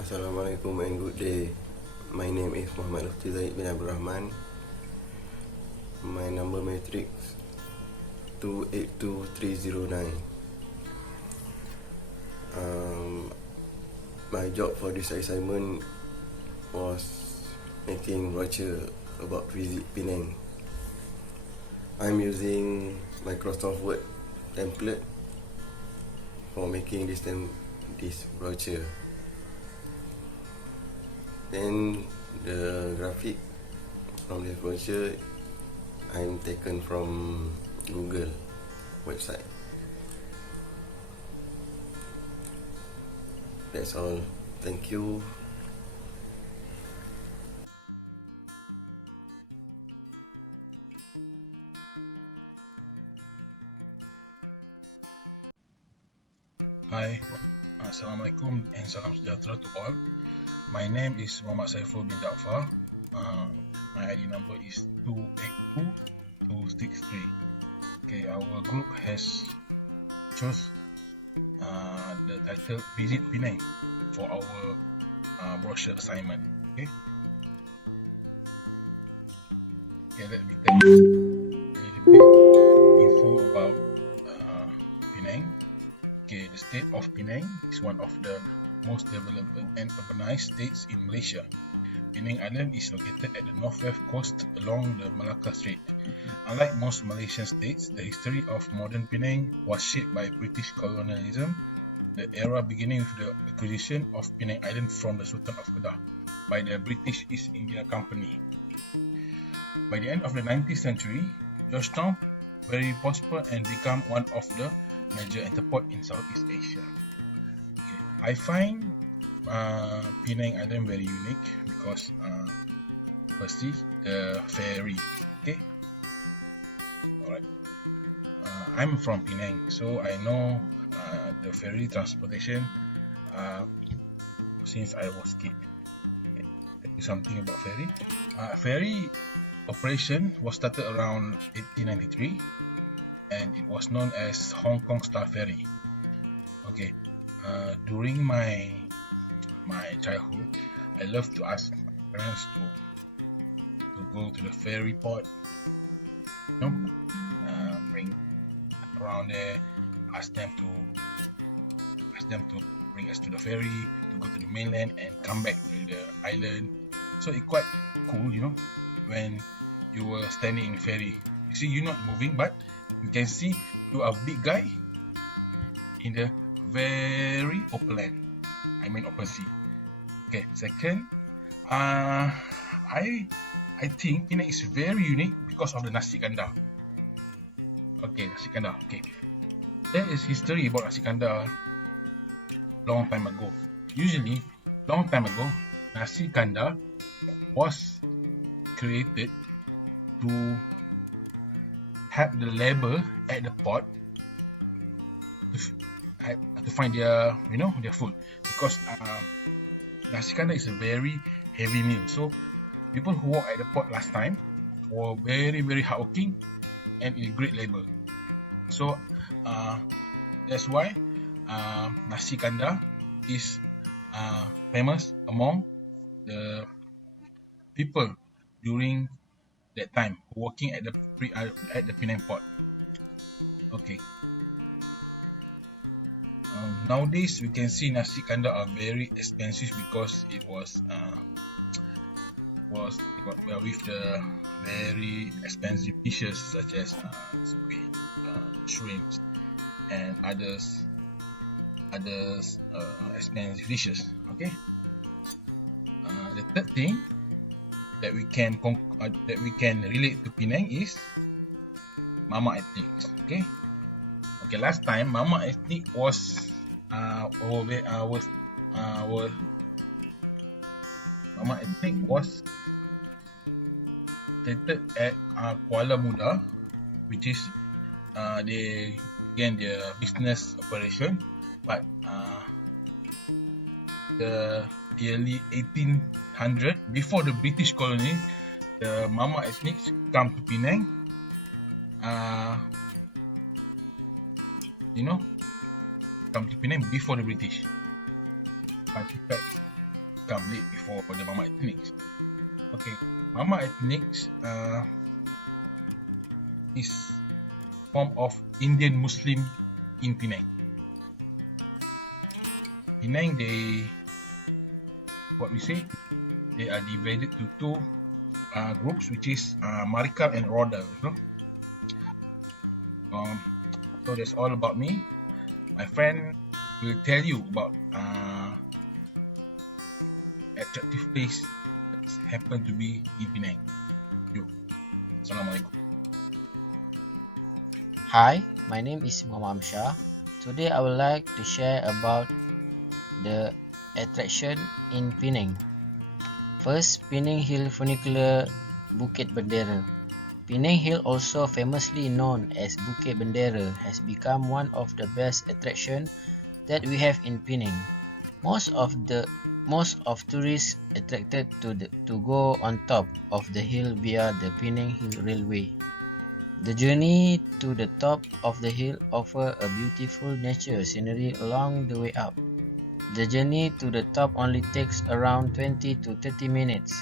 Assalamualaikum and good day. My name is Muhammad Lutfi Zaid bin Abdul Rahman. My number matrix 282309. My job for this assignment was making brochure about visit Penang. I'm using Microsoft Word template for making this brochure. Then the graphic from this brochure I'm taken from Google website. That's all. Thank you. Hi, Assalamualaikum and salam sejahtera to all. My name is Muhammad Saiful bin Jaafar. My ID number is 282263. Okay, our group has chose the title Visit Penang for our brochure assignment. Okay, let me tell you a little bit info about Penang. Okay, the state of Penang is one of the most developed and urbanized states in Malaysia. Penang Island is located at the northwest coast along the Malacca Strait. Unlike most Malaysian states, the history of modern Penang was shaped by British colonialism, the era beginning with the acquisition of Penang Island from the Sultan of Kedah by the British East India Company. By the end of the 19th century, Georgetown very prospered and became one of the major entrepôt in Southeast Asia. Okay. I find Penang Island very unique because firstly the ferry. Okay, alright. I'm from Penang, so I know the ferry transportation since I was kid. Okay. Tell you something about ferry. Ferry operation was started around 1893. And it was known as Hong Kong Star Ferry. Okay, during my childhood, I loved to ask my parents to go to the ferry port, bring around there, ask them to bring us to the ferry, to go to the mainland and come back to the island. So it's quite cool, when you were standing in the ferry. You see, you're not moving, but you can see you are a big guy in the very open land. I mean open sea. Okay, second, I think Penang is very unique because of the nasi kandar. Okay, nasi kandar. Okay, there is history about nasi kandar long time ago. Usually, long time ago, nasi kandar was created to have the labor at the port to find their food, because nasi kandar is a very heavy meal. So people who work at the port last time were very very hardworking and in great labor. So that's why nasi kandar is famous among the people during that time working at the Penang port. Okay. Nowadays we can see nasi kandar are very expensive because it was with the very expensive dishes such as squid, shrimps, and others expensive dishes. Okay. The third thing that we can relate to Penang is Mama Ethnics. Okay. Last time Mama Ethnic was stated at Kuala Muda, which is they began their business operation, but the early 1800, before the British colony, the Mama Ethnics come to Penang. Come to Penang before the British. Fun fact, come late before the Mama Ethnics. Okay, Mama Ethnics is form of Indian Muslim in Penang. Penang, they are divided to two groups, which is Marikal and Rodal. So that's all about me. My friend will tell you about attractive place that happen to be in Penang. Yo, Assalamualaikum. Hi, my name is Muhammad Amshah. Today I would like to share about the attraction in Penang. First, Penang Hill Funicular Bukit Bendera. Penang Hill, also famously known as Bukit Bendera, has become one of the best attractions that we have in Penang. Most of tourists attracted to go on top of the hill via the Penang Hill Railway. The journey to the top of the hill offers a beautiful nature scenery along the way up. The journey to the top only takes around 20 to 30 minutes.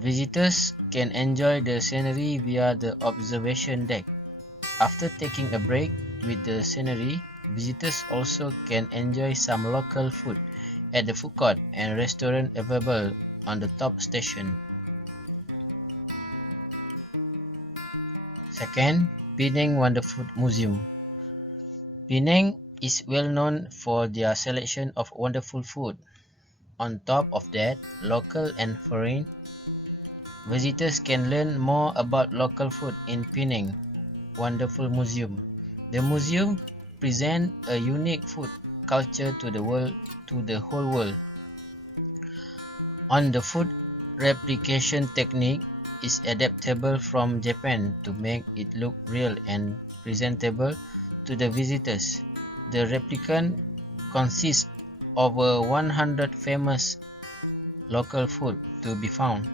Visitors can enjoy the scenery via the observation deck. After taking a break with the scenery, visitors also can enjoy some local food at the food court and restaurant available on the top station. Second, Penang Wonderfood Museum. Penang is well known for their selection of wonderful food. On top of that, local and foreign visitors can learn more about local food in Penang Wonderful Museum. The museum presents a unique food culture to the whole world. On the food replication technique is adaptable from Japan to make it look real and presentable to the visitors. The replicant consists of over 100 famous local food to be found.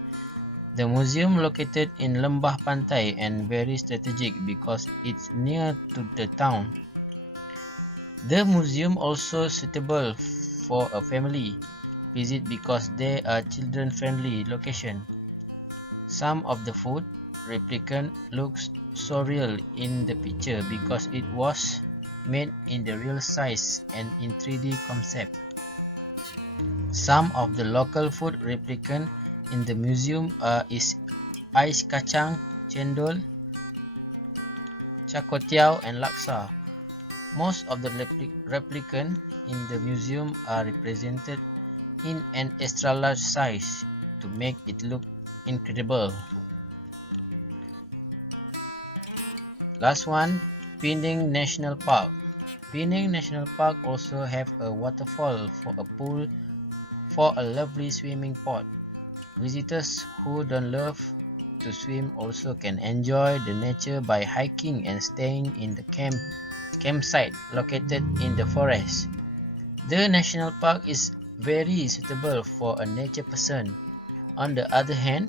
The museum located in Lembah Pantai and very strategic because it's near to the town. The museum also suitable for a family visit because they are children-friendly location. Some of the food replicant looks so real in the picture because it was made in the real size and in 3D concept. Some of the local food replicant in the museum is ais kacang, cendol, chakotiao, and laksa. Most of the replicant in the museum are represented in an extra large size to make it look incredible. Last one, Penang National Park. Penang National Park also have a waterfall for a pool for a lovely swimming pot. Visitors who don't love to swim also can enjoy the nature by hiking and staying in the campsite located in the forest. The national park is very suitable for a nature person. On the other hand,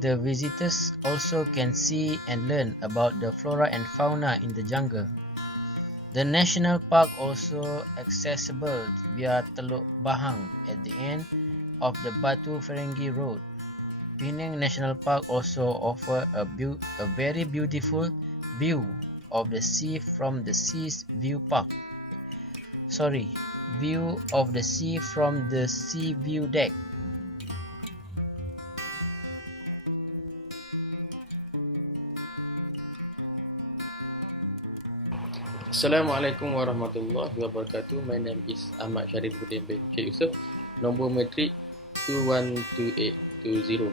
the visitors also can see and learn about the flora and fauna in the jungle. The national park also accessible via Teluk Bahang at the end of the Batu Ferringhi Road. Penang National Park also offers a very beautiful view of the sea from the view of the sea from the sea view deck. Assalamualaikum warahmatullahi wabarakatuh. My name is Ahmad Sharifuddin bin Sheikh Yusof. Nombor metrik 212820.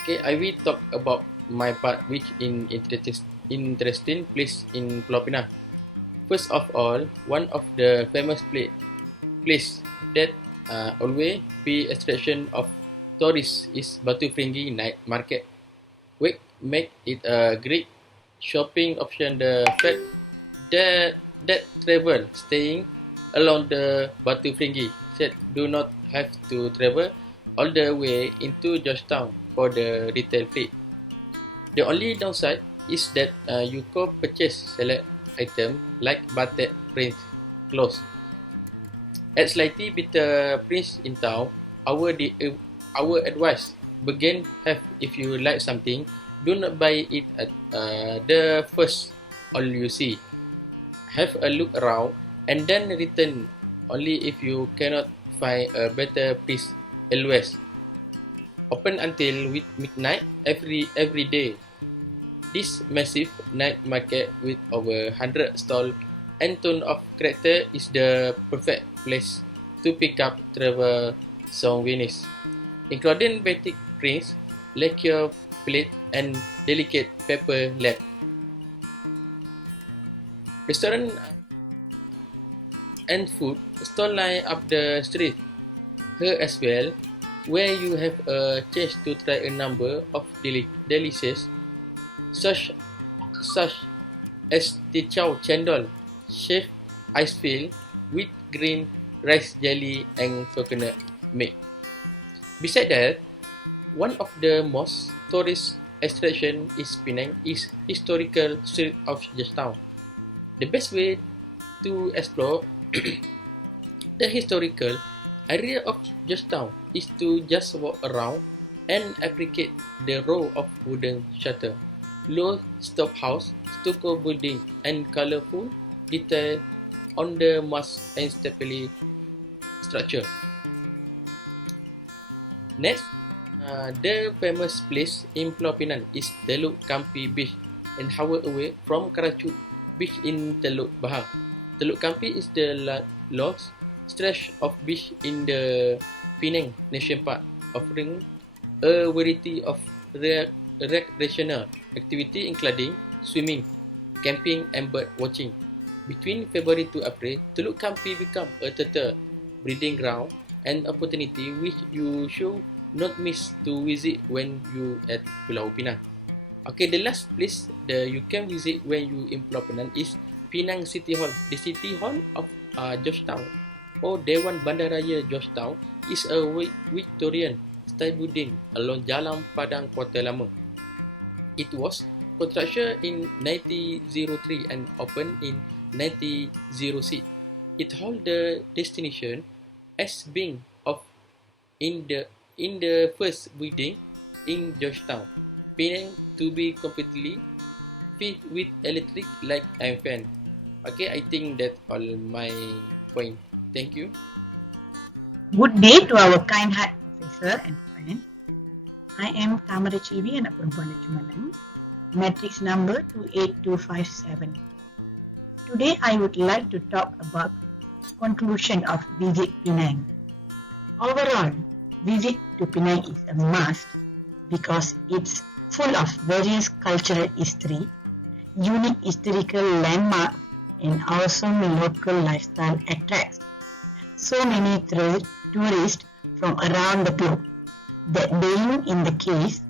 Okay, I will talk about my part which in interesting place in Pulau Pinang. First of all, one of the famous place that always be attraction of tourists is Batu Ferringhi night market, which make it a great shopping option. The fact that travel staying along the Batu Ferringhi said do not have to travel all the way into Georgetown for the retail fleet. The only downside is that you could purchase select item like batik print clothes At slightly bitter prince in town, our advice begin have if you like something, do not buy it at the first all you see. Have a look around and then return only if you cannot find a better piece elsewhere. Open until midnight every day. This massive night market with over 100 stalls and ton of character is the perfect place to pick up travel souvenirs, including batik prints, lacquer plate, and delicate paper lap. Restaurant and food stall line up the street here as well, where you have a chance to try a number of delicious such such as Tichao Chendol, chef ice field with green rice jelly and coconut milk. Besides that, one of the most tourist attraction is Penang is historical street of Georgetown. The best way to explore the historical area of Georgetown is to just walk around and appreciate the row of wooden shutter, low stop house, stucco building, and colorful detail on the mast and steeply structure. Next, the famous place in Pulau Pinang is Teluk Kampi Beach, an hour away from Karachu Beach in Teluk Bahar. Teluk Kampi is the last stretch of beach in the Penang National Park, offering a variety of recreational activity including swimming, camping, and bird watching. Between February to April, Teluk Kampi become a turtle breeding ground, an opportunity which you should not miss to visit when you at Pulau Pinang. Okay, the last place that you can visit when you in Pulau Pinang is Penang City Hall. The City Hall of Georgetown or Dewan Bandaraya Georgetown is a Victorian style building along Jalan Padang Kota Lama. It was constructed in 1903 and opened in 1906. It holds the distinction as being of in the first building in Georgetown, Penang to be completely fit with electric light and fan. Okay, I think that's all my point. Thank you. Good day to our kind heart professor and friend. I am Tamara Chivi and Perempuan Lecumanan, matrix number 28257. Today I would like to talk about conclusion of visit Penang. Overall, visit to Penang is a must because it's full of various cultural history, unique historical landmarks, and awesome local lifestyle attracts so many tourists from around the globe. That being in the case,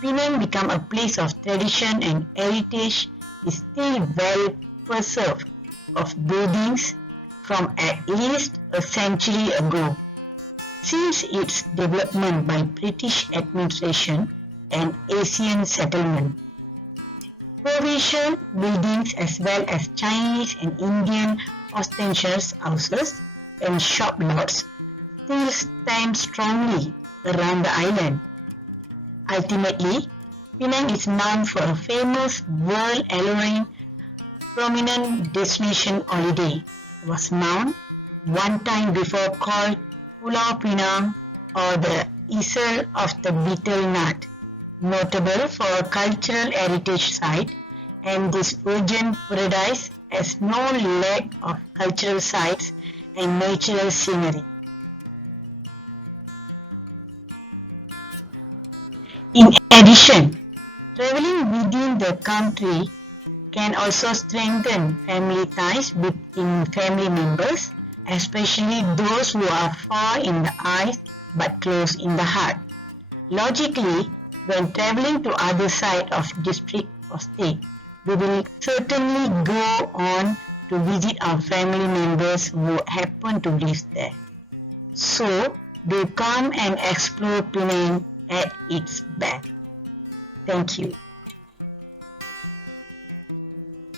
Penang become a place of tradition and heritage is still well preserved of buildings from at least a century ago. Since its development by British administration and Asian settlement, provincial buildings as well as Chinese and Indian ostentatious houses and shop lots still stand strongly around the island. Ultimately, Penang is known for a famous world-alluring prominent destination holiday. It was known one time before called Pulau Pinang or the Isle of the Betel Nut, notable for a cultural heritage site, and this virgin paradise has no lack of cultural sites and natural scenery. In addition, traveling within the country can also strengthen family ties between family members, especially those who are far in the eyes but close in the heart. Logically, when traveling to other side of district or state, we will certainly go on to visit our family members who happen to live there. So, do come and explore Penang at its best. Thank you.